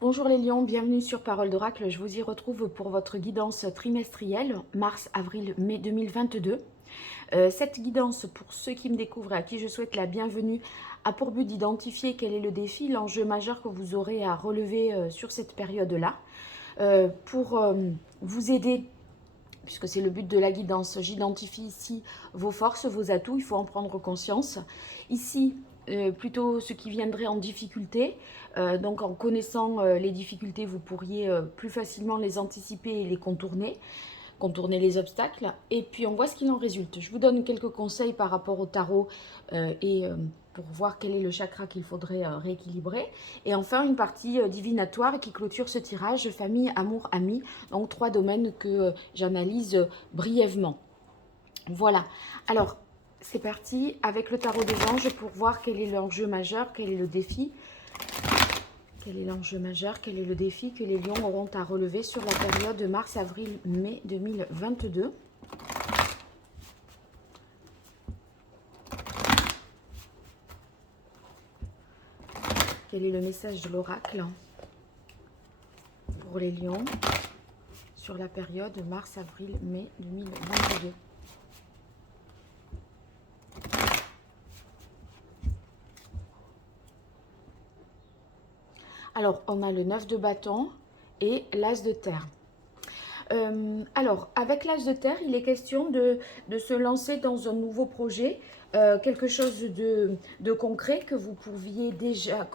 Bonjour les lions, bienvenue sur Parole d'Oracle. Je vous y retrouve pour votre guidance trimestrielle, mars, avril, mai 2022. Cette guidance, pour ceux qui me découvrent et à qui je souhaite la bienvenue, a pour but d'identifier quel est le défi, l'enjeu majeur que vous aurez à relever sur cette période-là. Pour vous aider, puisque c'est le but de la guidance, j'identifie ici vos forces, vos atouts, il faut en prendre conscience. Ici, plutôt ce qui viendrait en difficulté. Donc en connaissant les difficultés, vous pourriez plus facilement les anticiper et les contourner les obstacles. Et puis on voit ce qu'il en résulte. Je vous donne quelques conseils par rapport au tarot et pour voir quel est le chakra qu'il faudrait rééquilibrer. Et enfin une partie divinatoire qui clôture ce tirage, famille, amour, amis. Donc 3 domaines que j'analyse brièvement. Voilà. Alors, c'est parti avec le tarot des anges pour voir quel est l'enjeu majeur, quel est le défi. Quel est l'enjeu majeur, quel est le défi que les lions auront à relever sur la période de mars, avril, mai 2022. Quel est le message de l'oracle pour les lions sur la période de mars, avril, mai 2022. Alors, on a le 9 de bâton et l'as de terre. Alors, avec l'as de terre, il est question de se lancer dans un nouveau projet, quelque chose de concret que vous pourriez déjà,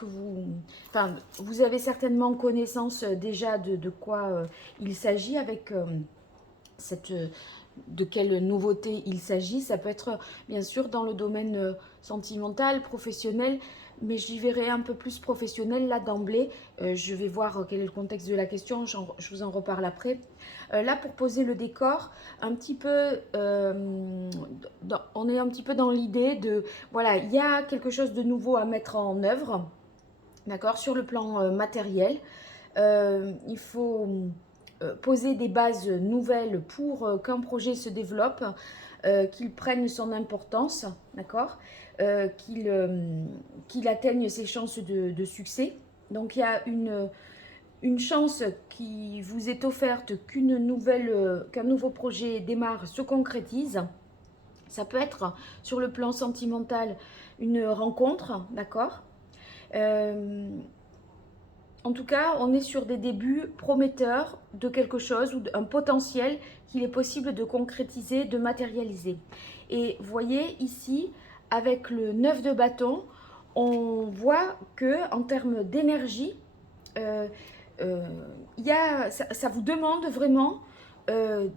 vous avez certainement connaissance déjà de quoi il s'agit avec de quelle nouveauté il s'agit. Ça peut être bien sûr dans le domaine sentimental, professionnel, mais j'y verrai un peu plus professionnel là d'emblée. Je vais voir quel est le contexte de la question, je vous en reparle après. Là, pour poser le décor, un petit peu, on est un petit peu dans l'idée de, voilà, il y a quelque chose de nouveau à mettre en œuvre, d'accord, sur le plan matériel. Il faut poser des bases nouvelles pour qu'un projet se développe, qu'il prenne son importance, d'accord, qu'il atteigne ses chances de succès. Donc il y a une chance qui vous est offerte qu'un nouveau projet démarre, se concrétise. Ça peut être sur le plan sentimental une rencontre, d'accord. En tout cas, on est sur des débuts prometteurs de quelque chose ou d'un potentiel qu'il est possible de concrétiser, de matérialiser. Et vous voyez ici, avec le 9 de bâton, on voit que en termes d'énergie, ça vous demande vraiment de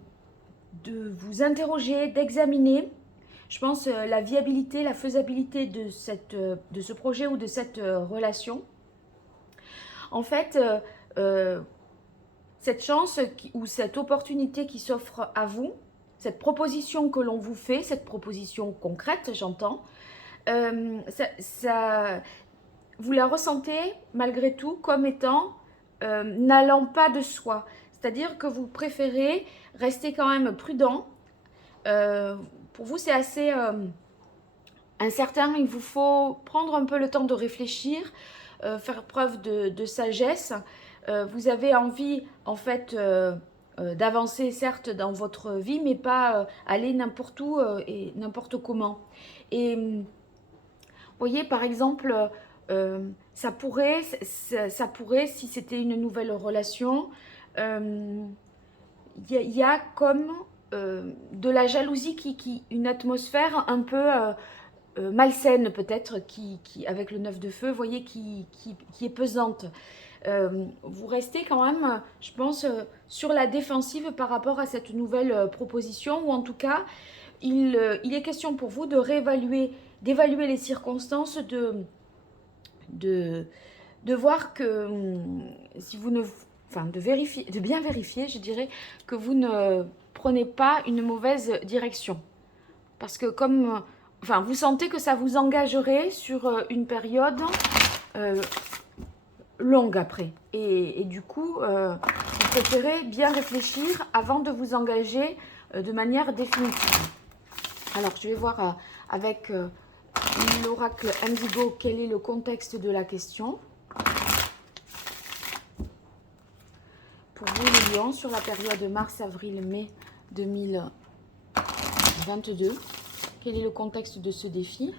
vous interroger, d'examiner, je pense, la viabilité, la faisabilité de ce projet ou de cette relation. En fait, cette chance ou cette opportunité qui s'offre à vous, cette proposition que l'on vous fait, cette proposition concrète, j'entends, vous la ressentez malgré tout comme étant n'allant pas de soi. C'est-à-dire que vous préférez rester quand même prudent. Pour vous, c'est assez incertain. Il vous faut prendre un peu le temps de réfléchir, faire preuve de sagesse. Vous avez envie, en fait, d'avancer, certes, dans votre vie, mais pas aller n'importe où et n'importe comment. Et vous voyez, par exemple, ça pourrait, si c'était une nouvelle relation, il y a comme de la jalousie, une atmosphère un peu malsaine peut-être, avec le 9 de feu, vous voyez, qui est pesante. Vous restez quand même, je pense, sur la défensive par rapport à cette nouvelle proposition, ou en tout cas, il est question pour vous de d'évaluer les circonstances, de voir que si vous ne... Enfin, de bien vérifier, je dirais, que vous ne prenez pas une mauvaise direction. Parce que vous sentez que ça vous engagerait sur une période longue après. Et du coup, vous préférez bien réfléchir avant de vous engager de manière définitive. Alors, je vais voir avec l'oracle Indigo quel est le contexte de la question. pour vous les lions sur la période mars, avril, mai 2022. Quel est le contexte de ce défi?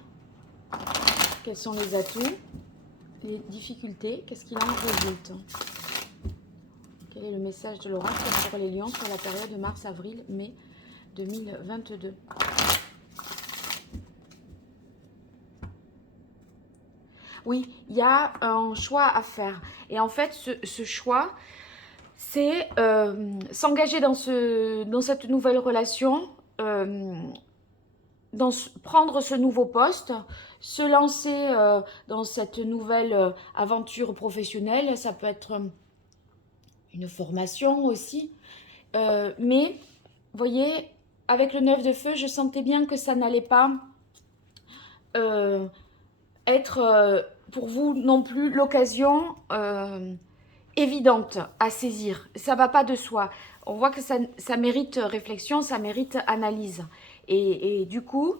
Quels sont les atouts? Les difficultés? Qu'est-ce qu'il en résulte? Quel est le message de l'oracle pour les lions sur la période mars, avril, mai 2022? Oui, il y a un choix à faire. Et en fait, ce choix, c'est s'engager dans cette nouvelle relation, prendre ce nouveau poste, se lancer dans cette nouvelle aventure professionnelle. Ça peut être une formation aussi. Mais, vous voyez, avec le 9 de feu, je sentais bien que ça n'allait pas être pour vous non plus l'occasion évidente à saisir. Ça ne va pas de soi. On voit que ça mérite réflexion, ça mérite analyse. Et du coup,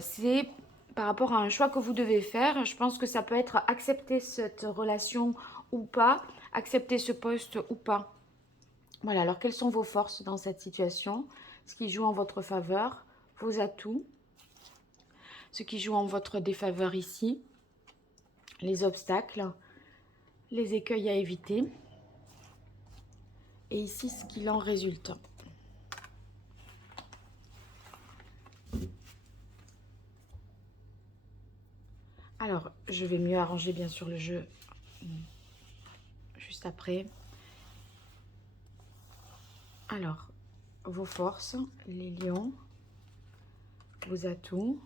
c'est par rapport à un choix que vous devez faire. Je pense que ça peut être accepter cette relation ou pas, accepter ce poste ou pas. Voilà, alors quelles sont vos forces dans cette situation? Ce qui joue en votre faveur, vos atouts. Ce qui joue en votre défaveur ici, les obstacles, les écueils à éviter. Et ici, ce qu'il en résulte. Alors, je vais mieux arranger bien sûr le jeu juste après. Alors, vos forces, les lions, vos atouts,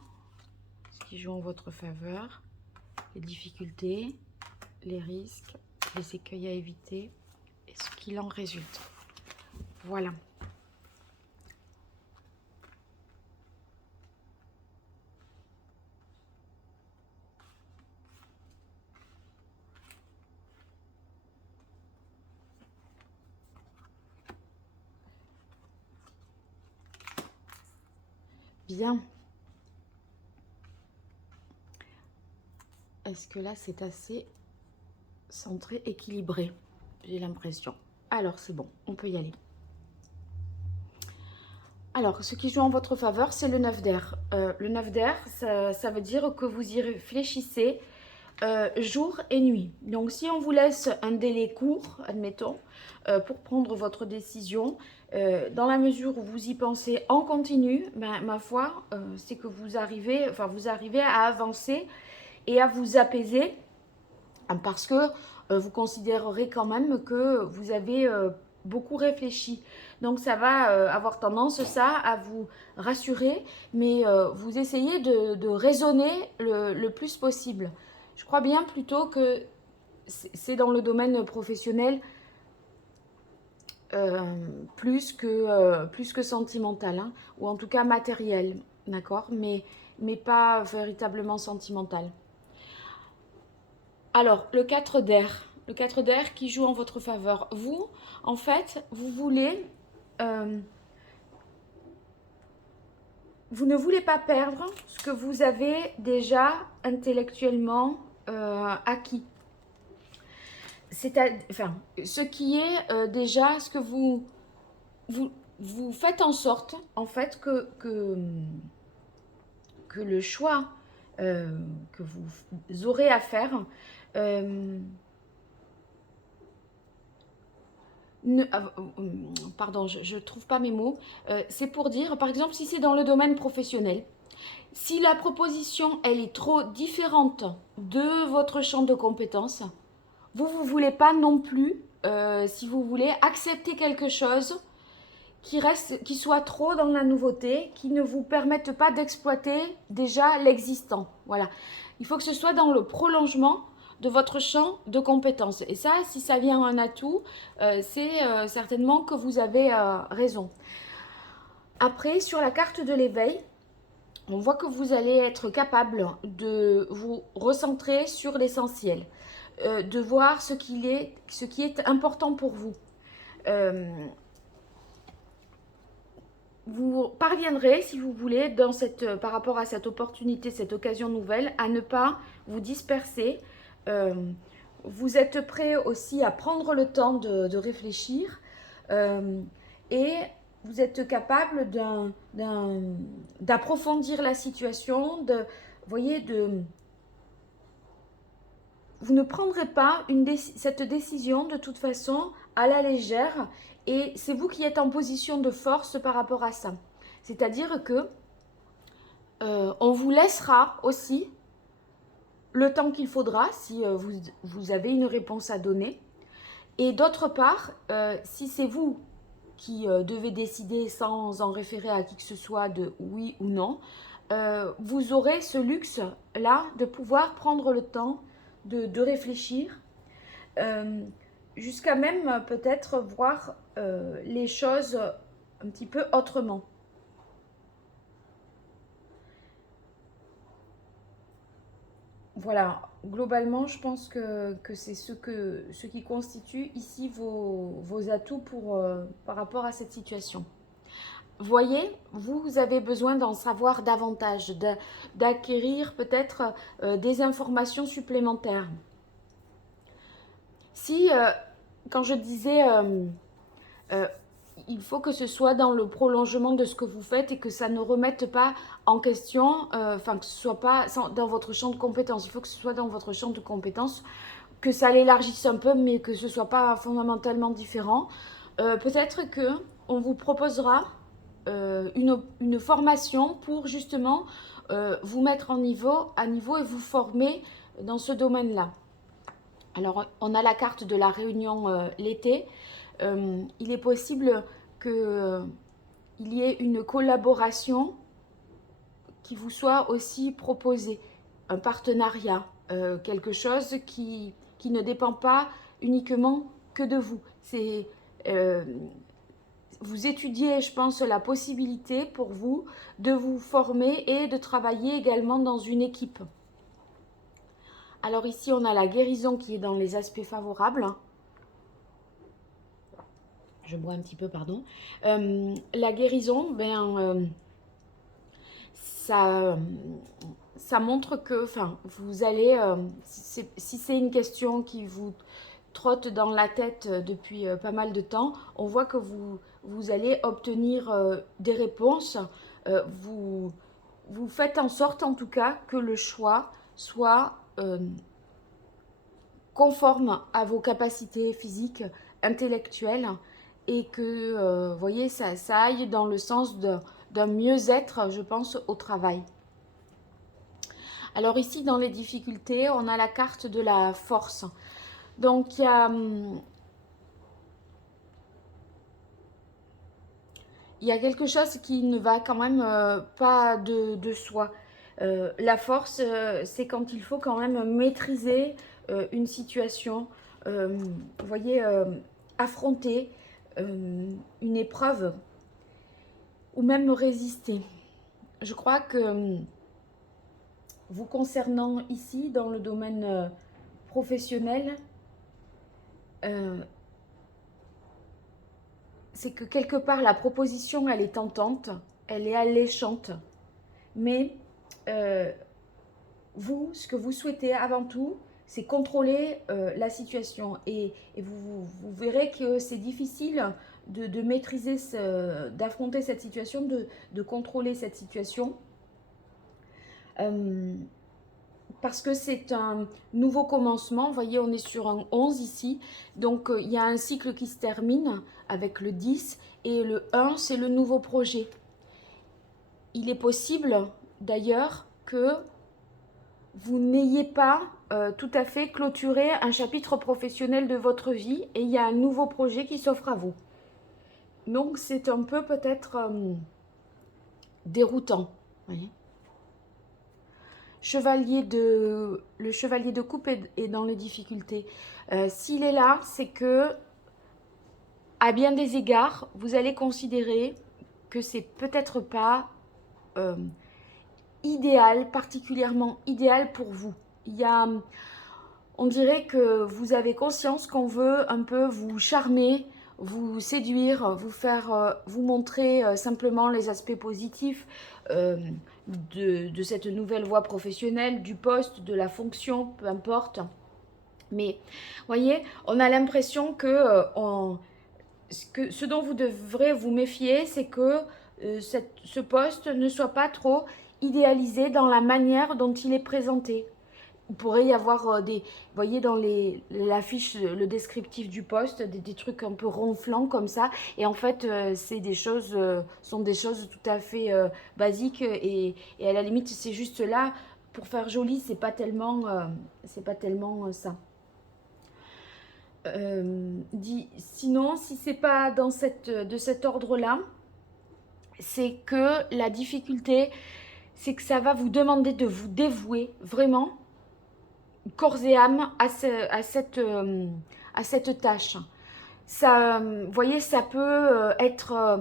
ce qui joue en votre faveur, les difficultés, les risques, les écueils à éviter et ce qu'il en résulte. Voilà. Bien. Est-ce que là, c'est assez centré, équilibré? J'ai l'impression. Alors, c'est bon, on peut y aller. Alors, ce qui joue en votre faveur, c'est le 9 d'air. Le 9 d'air, ça veut dire que vous y réfléchissez jour et nuit. Donc, si on vous laisse un délai court, admettons, pour prendre votre décision, dans la mesure où vous y pensez en continu, ben, ma foi, c'est que vous arrivez à avancer et à vous apaiser parce que vous considérerez quand même que vous avez beaucoup réfléchi. Donc ça va avoir tendance, ça, à vous rassurer, mais vous essayez de raisonner le plus possible. Je crois bien plutôt que c'est dans le domaine professionnel plus que sentimental, hein, ou en tout cas matériel, d'accord, mais pas véritablement sentimental. Alors, le 4 d'air. Le 4 d'air qui joue en votre faveur. Vous, en fait, vous ne voulez pas perdre ce que vous avez déjà intellectuellement acquis. Enfin, ce qui est déjà ce que vous faites en sorte, en fait, que le choix que vous aurez à faire pardon, je ne trouve pas mes mots. C'est pour dire, par exemple, si c'est dans le domaine professionnel, si la proposition, elle est trop différente de votre champ de compétences, vous ne voulez pas non plus, si vous voulez, accepter quelque chose qui soit trop dans la nouveauté, qui ne vous permette pas d'exploiter déjà l'existant. Voilà. Il faut que ce soit dans le prolongement de votre champ de compétences. Et ça, si ça vient un atout, c'est certainement que vous avez raison. Après, sur la carte de l'éveil, on voit que vous allez être capable de vous recentrer sur l'essentiel, de voir ce qui est important pour vous. Vous parviendrez, si vous voulez, par rapport à cette opportunité, cette occasion nouvelle, à ne pas vous disperser vous êtes prêt aussi à prendre le temps de réfléchir et vous êtes capable d'approfondir la situation, voyez, vous ne prendrez pas cette décision de toute façon à la légère et c'est vous qui êtes en position de force par rapport à ça. C'est-à-dire que on vous laissera aussi le temps qu'il faudra si vous avez une réponse à donner. Et d'autre part, si c'est vous qui devez décider sans en référer à qui que ce soit de oui ou non, vous aurez ce luxe-là de pouvoir prendre le temps de réfléchir, jusqu'à même peut-être voir les choses un petit peu autrement. Voilà, globalement, je pense que c'est ce qui constitue ici vos atouts par rapport à cette situation. Voyez, vous avez besoin d'en savoir davantage, d'acquérir peut-être des informations supplémentaires. Si, quand je disais il faut que ce soit dans le prolongement de ce que vous faites et que ça ne remette pas en question, enfin que ce soit pas dans votre champ de compétences. Il faut que ce soit dans votre champ de compétences, que ça l'élargisse un peu, mais que ce soit pas fondamentalement différent. Peut-être que on vous proposera une formation pour justement vous mettre à niveau et vous former dans ce domaine-là. Alors, on a la carte de la réunion l'été. Il est possible qu'il y ait une collaboration qui vous soit aussi proposée, un partenariat, quelque chose qui ne dépend pas uniquement que de vous. C'est vous étudiez, je pense, la possibilité pour vous de vous former et de travailler également dans une équipe. Alors ici, on a la guérison qui est dans les aspects favorables. Je bois un petit peu, pardon. La guérison, ça montre que, vous allez, si c'est une question qui vous trotte dans la tête depuis pas mal de temps, on voit que vous allez obtenir des réponses. Vous faites en sorte, en tout cas, que le choix soit conforme à vos capacités physiques, intellectuelles, et que, voyez, ça aille dans le sens d'un mieux-être, je pense, au travail. Alors ici, dans les difficultés, on a la carte de la force. Donc, il y a quelque chose qui ne va quand même pas de soi. La force, c'est quand il faut quand même maîtriser une situation, vous voyez, affronter une épreuve ou même résister. Je crois que vous concernant ici dans le domaine professionnel, c'est que quelque part la proposition elle est tentante, elle est alléchante, mais vous, ce que vous souhaitez avant tout, c'est contrôler la situation et vous verrez que c'est difficile de maîtriser, d'affronter cette situation, de contrôler cette situation. Parce que c'est un nouveau commencement. Vous voyez, on est sur un 11 ici. Donc, il y a un cycle qui se termine avec le 10. Et le 1, c'est le nouveau projet. Il est possible, d'ailleurs, que vous n'ayez pas tout à fait clôturé un chapitre professionnel de votre vie. Et il y a un nouveau projet qui s'offre à vous. Donc, c'est un peu peut-être déroutant. Vous voyez ? Le chevalier de coupe est dans les difficultés. S'il est là, c'est que, à bien des égards, vous allez considérer que c'est peut-être pas idéal, particulièrement idéal pour vous. On dirait que vous avez conscience qu'on veut un peu vous charmer, vous séduire, vous montrer simplement les aspects positifs de cette nouvelle voie professionnelle, du poste, de la fonction, peu importe. Mais, voyez, on a l'impression que ce dont vous devrez vous méfier, c'est que ce poste ne soit pas trop idéalisé dans la manière dont il est présenté. Il pourrait y avoir vous voyez dans l'affiche, le descriptif du poste, des trucs un peu ronflants comme ça. Et en fait, c'est des choses, sont des choses tout à fait basiques. Et à la limite, c'est juste là pour faire joli. C'est pas tellement ça. Sinon, si c'est pas de cet ordre-là, c'est que la difficulté, c'est que ça va vous demander de vous dévouer vraiment corps et âme à cette tâche. Ça, vous voyez, ça peut être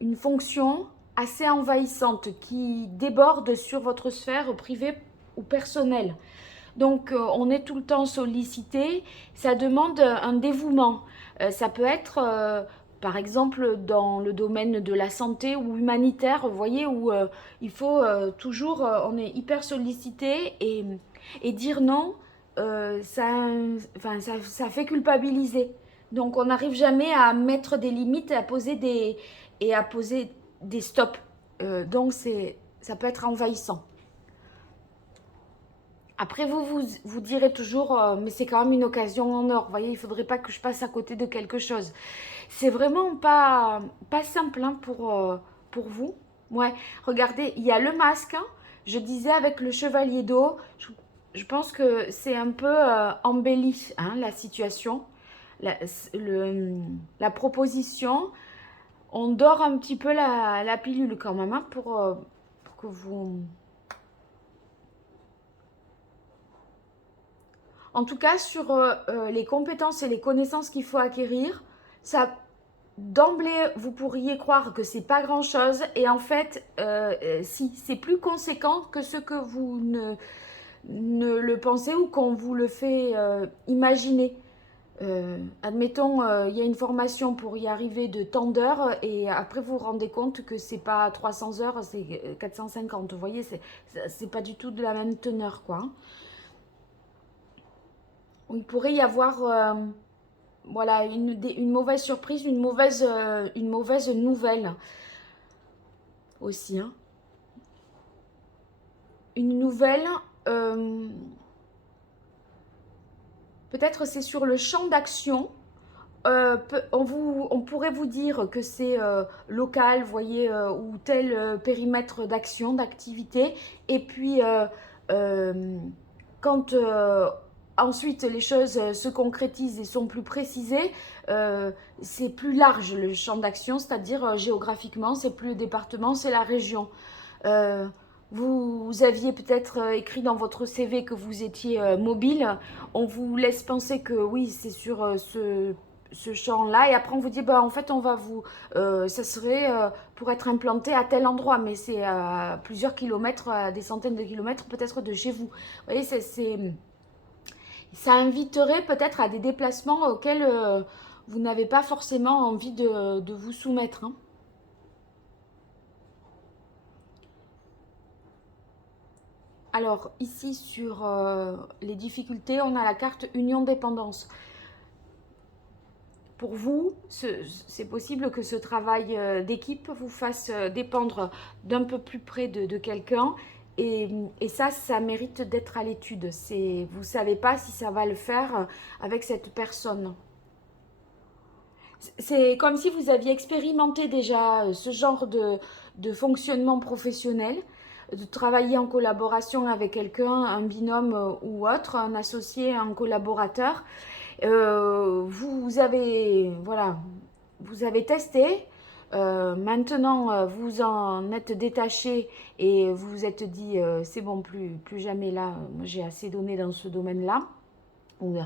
une fonction assez envahissante qui déborde sur votre sphère privée ou personnelle. Donc, on est tout le temps sollicité. Ça demande un dévouement. Ça peut être, par exemple, dans le domaine de la santé ou humanitaire, vous voyez, où il faut toujours, on est hyper sollicité et dire non, ça fait culpabiliser. Donc, on n'arrive jamais à mettre des limites et à poser des stops. Donc, ça peut être envahissant. Après, vous direz toujours, mais c'est quand même une occasion en or. Vous voyez, il ne faudrait pas que je passe à côté de quelque chose. C'est vraiment pas simple hein, pour vous. Ouais, regardez, il y a le masque. Hein. Je disais avec le chevalier d'eau, je pense que c'est un peu embelli hein, la situation, la, la proposition. On dort un petit peu la pilule quand même hein, pour que vous... En tout cas, sur les compétences et les connaissances qu'il faut acquérir, ça, d'emblée, vous pourriez croire que c'est pas grand-chose. Et en fait, si, c'est plus conséquent que ce que vous ne le pensez ou qu'on vous le fait imaginer. Admettons, il y a une formation pour y arriver de tant d'heures et après vous vous rendez compte que c'est pas 300 heures, c'est 450. Vous voyez, c'est pas du tout de la même teneur, quoi. Il pourrait y avoir voilà, une mauvaise surprise, une mauvaise nouvelle aussi. Hein. Une nouvelle, euh, peut-être c'est sur le champ d'action. On pourrait vous dire que c'est local, vous voyez, ou tel périmètre d'action, d'activité. Et puis, quand ensuite les choses se concrétisent et sont plus précisées, c'est plus large le champ d'action, c'est-à-dire géographiquement, c'est plus le département, c'est la région. Euh, vous aviez peut-être écrit dans votre CV que vous étiez mobile. On vous laisse penser que oui, c'est sur ce champ-là. Et après, on vous dit, bah, en fait, ça serait pour être implanté à tel endroit. Mais c'est à plusieurs kilomètres, à des centaines de kilomètres peut-être de chez vous. Vous voyez, ça inviterait peut-être à des déplacements auxquels vous n'avez pas forcément envie de vous soumettre. Hein. Alors, ici, sur les difficultés, on a la carte union-dépendance. Pour vous, c'est possible que ce travail d'équipe vous fasse dépendre d'un peu plus près de quelqu'un. Et ça mérite d'être à l'étude. Vous ne savez pas si ça va le faire avec cette personne. C'est comme si vous aviez expérimenté déjà ce genre de fonctionnement professionnel, de travailler en collaboration avec quelqu'un, un binôme ou autre, un associé, un collaborateur. Voilà, vous avez testé. Maintenant, vous en êtes détaché et vous vous êtes dit, c'est bon, plus jamais là, j'ai assez donné dans ce domaine-là ou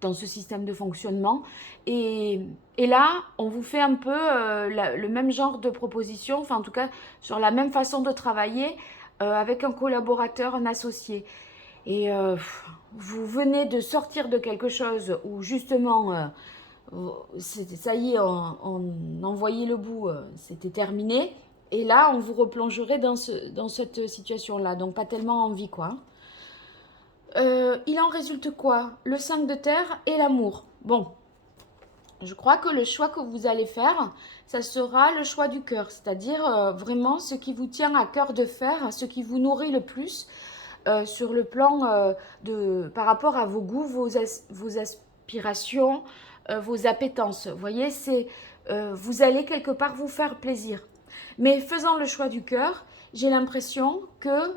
dans ce système de fonctionnement. Et là, on vous fait un peu le même genre de proposition, enfin en tout cas sur la même façon de travailler avec un collaborateur, un associé. Et vous venez de sortir de quelque chose où justement, ça y est, on envoyait le bout, c'était terminé. Et là, on vous replongerait dans cette situation-là. Donc pas tellement envie, quoi. il en résulte quoi? Le 5 de terre et l'amour. Bon, je crois que le choix que vous allez faire, ça sera le choix du cœur, c'est-à-dire vraiment ce qui vous tient à cœur de faire, ce qui vous nourrit le plus sur le plan par rapport à vos goûts, vos aspirations, vos appétences. Vous voyez, vous allez quelque part vous faire plaisir. Mais faisant le choix du cœur, j'ai l'impression que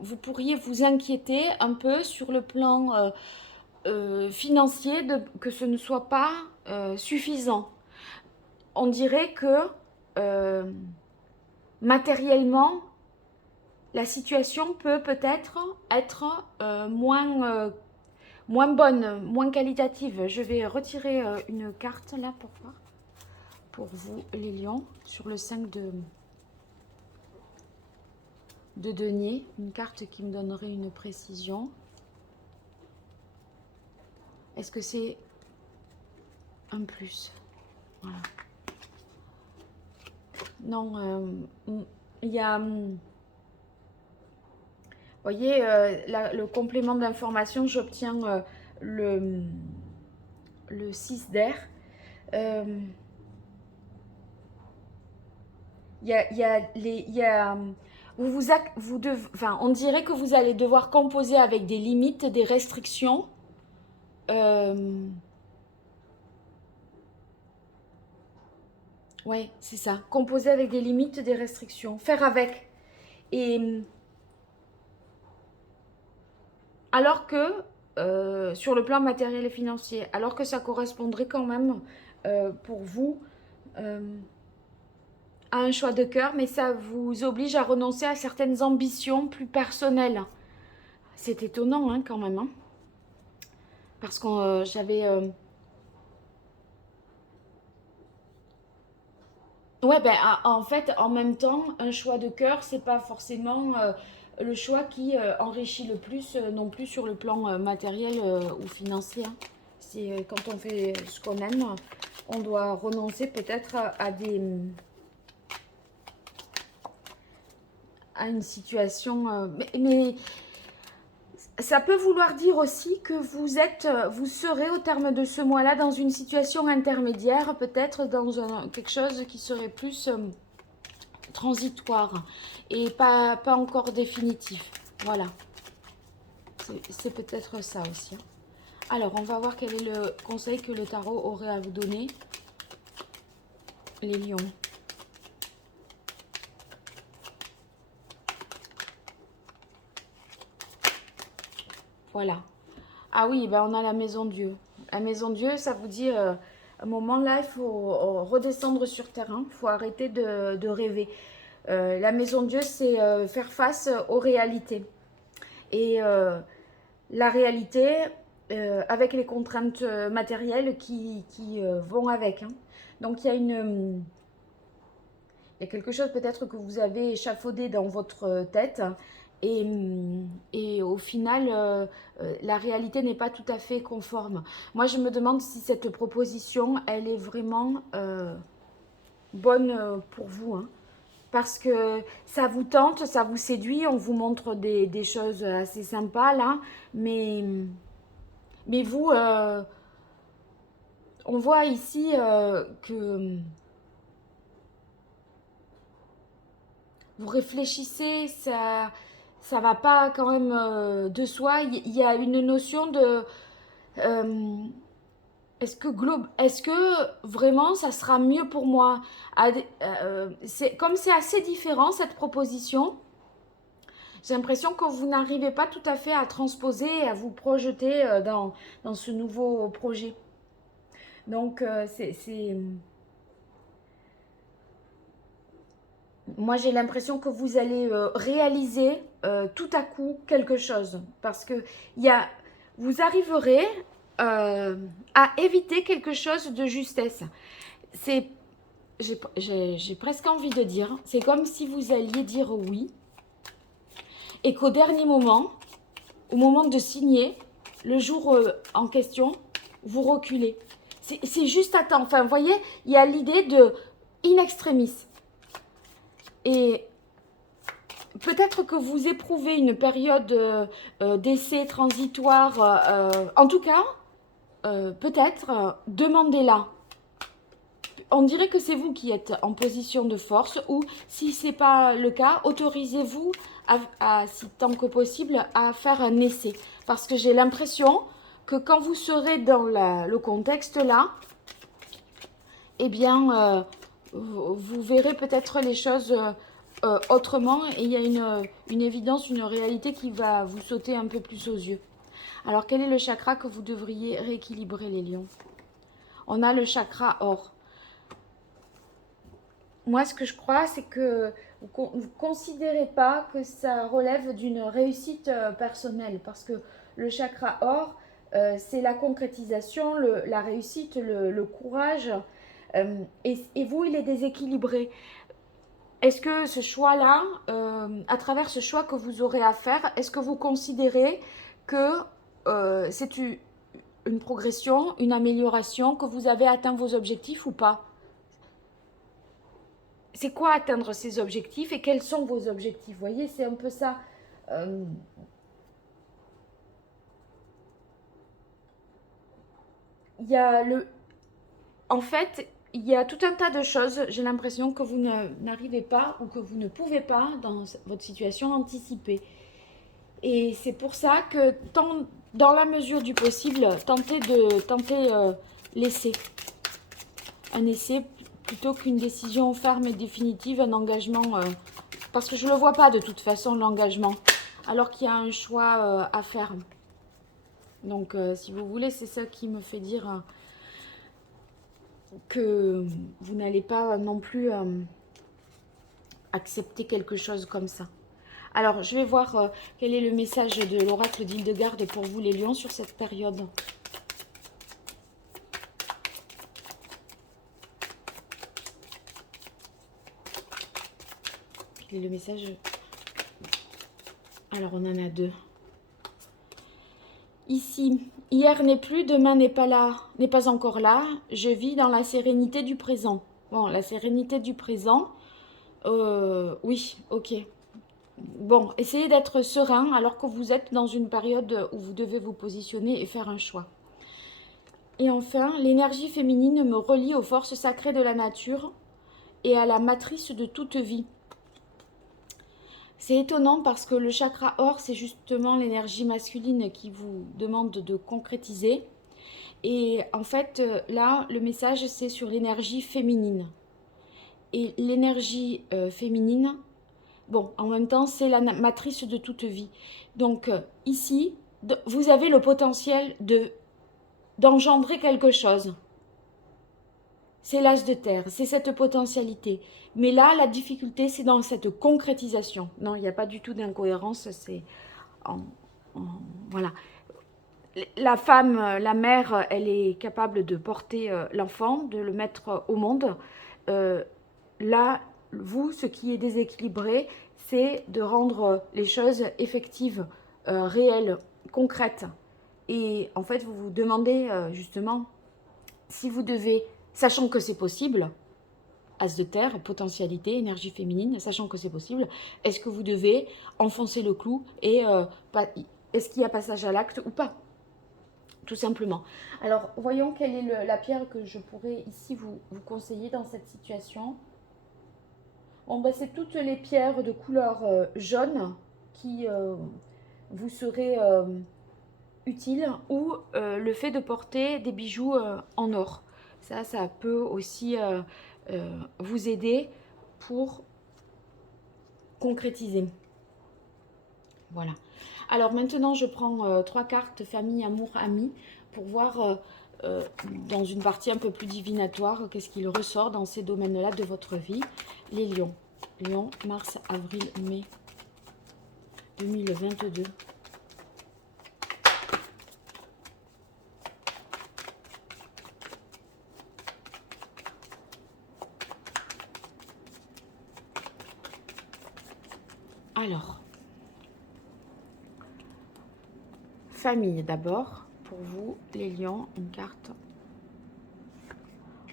vous pourriez vous inquiéter un peu sur le plan financier, que ce ne soit pas suffisant. On dirait que matériellement, la situation peut peut-être être moins bonne, moins qualitative. Je vais retirer une carte là pour voir. Pour vous, les lions, sur le 5 de denier. Une carte qui me donnerait une précision. Est-ce que c'est un plus? Voilà. Non, il y a... Vous voyez, le complément d'information, j'obtiens le 6 d'air. On dirait que vous allez devoir composer avec des limites, des restrictions. Ouais, c'est ça. Composer avec des limites, des restrictions. Faire avec. Et alors que, sur le plan matériel et financier, alors que ça correspondrait quand même pour vous à un choix de cœur, mais ça vous oblige à renoncer à certaines ambitions plus personnelles. C'est étonnant hein, quand même. Hein, parce que j'avais... Ouais, ben en fait, en même temps, un choix de cœur, c'est pas forcément le choix qui enrichit le plus non plus sur le plan matériel ou financier. Hein. C'est quand on fait ce qu'on aime, on doit renoncer peut-être à une situation. Mais ça peut vouloir dire aussi que vous serez au terme de ce mois-là dans une situation intermédiaire, peut-être dans quelque chose qui serait plus transitoire et pas encore définitif. Voilà, c'est peut-être ça aussi. Hein. Alors, on va voir quel est le conseil que le tarot aurait à vous donner, les lions. Voilà. Ah oui, ben on a la maison Dieu. La maison Dieu, ça vous dit, à un moment là, il faut redescendre sur terrain. Il faut arrêter de rêver. La maison Dieu, c'est faire face aux réalités. Et la réalité, avec les contraintes matérielles qui vont avec. Hein. Donc, il y a quelque chose peut-être que vous avez échafaudé dans votre tête. Et au final, la réalité n'est pas tout à fait conforme. Moi, je me demande si cette proposition, elle est vraiment bonne pour vous. Hein. Parce que ça vous tente, ça vous séduit, on vous montre des choses assez sympas là. Mais vous, on voit ici que vous réfléchissez, ça va pas quand même de soi. Il y a une notion de est-ce que vraiment ça sera mieux pour moi? Comme c'est assez différent cette proposition, j'ai l'impression que vous n'arrivez pas tout à fait à transposer et à vous projeter dans ce nouveau projet. Donc moi j'ai l'impression que vous allez réaliser tout à coup quelque chose parce que vous arriverez à éviter quelque chose de justesse. J'ai presque envie de dire, c'est comme si vous alliez dire oui et qu'au dernier moment, au moment de signer, le jour en question, vous reculez. C'est juste à temps. Enfin, vous voyez, il y a l'idée de in extremis. Et peut-être que vous éprouvez une période d'essai transitoire. En tout cas, peut-être, demandez-la. On dirait que c'est vous qui êtes en position de force, ou si ce n'est pas le cas, autorisez-vous, si tant que possible, à faire un essai. Parce que j'ai l'impression que quand vous serez dans le contexte là, eh bien, vous verrez peut-être les choses autrement, et il y a une évidence, une réalité qui va vous sauter un peu plus aux yeux. Alors, quel est le chakra que vous devriez rééquilibrer, les lions? On a le chakra or. Moi, ce que je crois, c'est que vous ne considérez pas que ça relève d'une réussite personnelle, parce que le chakra or, c'est la concrétisation, la réussite, le courage, et vous, il est déséquilibré. Est-ce que ce choix-là, à travers ce choix que vous aurez à faire, est-ce que vous considérez que c'est une progression, une amélioration, que vous avez atteint vos objectifs ou pas? C'est quoi atteindre ces objectifs et quels sont vos objectifs? Vous voyez, c'est un peu ça. Il y a en fait, il y a tout un tas de choses, j'ai l'impression, que vous n'arrivez pas ou que vous ne pouvez pas, dans votre situation, anticiper. Et c'est pour ça que, dans la mesure du possible, tentez l'essai. Un essai plutôt qu'une décision ferme et définitive, un engagement. Parce que je ne le vois pas de toute façon, l'engagement, alors qu'il y a un choix à faire. Donc, si vous voulez, c'est ça qui me fait dire que vous n'allez pas non plus accepter quelque chose comme ça. Alors, je vais voir quel est le message de l'oracle d'Hildegarde pour vous, les lions, sur cette période. Quel est le message? Alors, on en a deux. Ici, hier n'est plus, demain n'est pas là, n'est pas encore là. Je vis dans la sérénité du présent. Bon, la sérénité du présent, oui, ok. Bon, essayez d'être serein alors que vous êtes dans une période où vous devez vous positionner et faire un choix. Et enfin, l'énergie féminine me relie aux forces sacrées de la nature et à la matrice de toute vie. C'est étonnant parce que le chakra or, c'est justement l'énergie masculine qui vous demande de concrétiser. Et en fait, là, le message, c'est sur l'énergie féminine. Et l'énergie féminine, bon, en même temps, c'est la matrice de toute vie. Donc, ici, vous avez le potentiel d'engendrer quelque chose. C'est l'as de terre, c'est cette potentialité. Mais là, la difficulté, c'est dans cette concrétisation. Non, il n'y a pas du tout d'incohérence, c'est voilà. La femme, la mère, elle est capable de porter l'enfant, de le mettre au monde. Là, vous, ce qui est déséquilibré, c'est de rendre les choses effectives, réelles, concrètes. Et en fait, vous vous demandez justement si vous devez, sachant que c'est possible, as de terre, potentialité, énergie féminine, sachant que c'est possible, est-ce que vous devez enfoncer le clou et est-ce qu'il y a passage à l'acte ou pas? Tout simplement. Alors, voyons quelle est la pierre que je pourrais ici vous conseiller dans cette situation. Bon, ben, c'est toutes les pierres de couleur jaune qui vous seraient utiles, ou le fait de porter des bijoux en or. Ça peut aussi vous aider pour concrétiser. Voilà. Alors maintenant, je prends 3 cartes famille, amour, amis pour voir dans une partie un peu plus divinatoire qu'est-ce qu'il ressort dans ces domaines-là de votre vie. Les lions. Lion, mars, avril, mai 2022. Alors, famille d'abord, pour vous, les lions, une carte.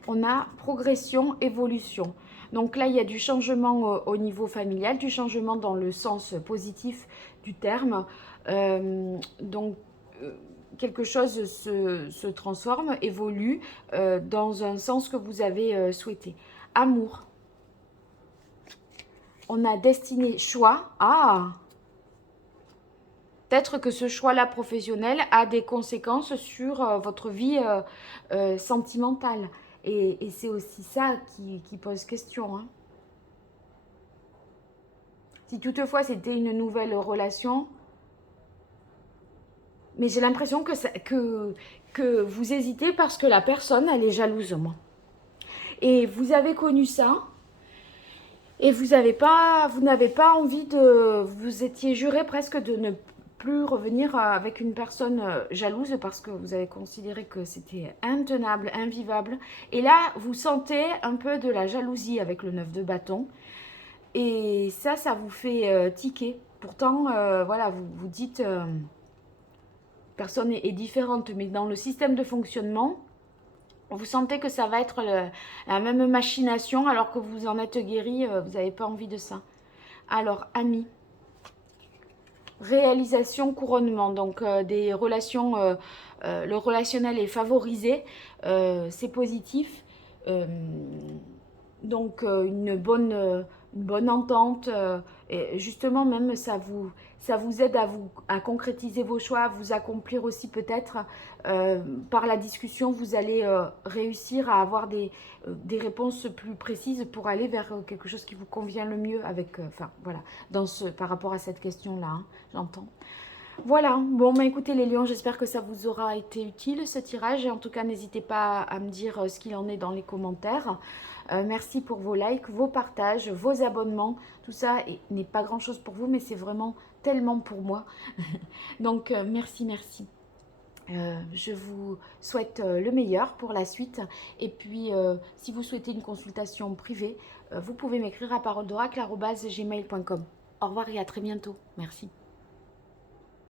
On a progression, évolution. Donc là, il y a du changement au niveau familial, du changement dans le sens positif du terme. Donc, quelque chose se transforme, évolue dans un sens que vous avez souhaité. Amour. On a destinée, choix. Ah! Peut-être que ce choix-là professionnel a des conséquences sur votre vie sentimentale. Et c'est aussi ça qui pose question. Hein. Si toutefois c'était une nouvelle relation, mais j'ai l'impression que vous hésitez parce que la personne, elle est jalouse, moi. Et vous avez connu ça, et vous n'avez pas envie de... Vous étiez juré presque de ne plus revenir avec une personne jalouse parce que vous avez considéré que c'était intenable, invivable. Et là, vous sentez un peu de la jalousie avec le 9 de bâton. Et ça vous fait tiquer. Pourtant, voilà, vous dites... personne est différente, mais dans le système de fonctionnement, vous sentez que ça va être la même machination alors que vous en êtes guéri, vous n'avez pas envie de ça. Alors, amis, réalisation, couronnement, donc des relations, le relationnel est favorisé, c'est positif, donc une bonne entente, et justement même ça vous aide à concrétiser vos choix, à vous accomplir aussi peut-être. Par la discussion, vous allez réussir à avoir des réponses plus précises pour aller vers quelque chose qui vous convient le mieux avec, enfin voilà, par rapport à cette question-là, hein, j'entends. Voilà, bon bah écoutez les lions, j'espère que ça vous aura été utile ce tirage. En tout cas, n'hésitez pas à me dire ce qu'il en est dans les commentaires. Merci pour vos likes, vos partages, vos abonnements. Tout ça n'est pas grand chose pour vous, mais c'est vraiment tellement pour moi. Donc merci. Je vous souhaite le meilleur pour la suite. Et puis, si vous souhaitez une consultation privée, vous pouvez m'écrire à paroledoracle@gmail.com. Au revoir et à très bientôt. Merci.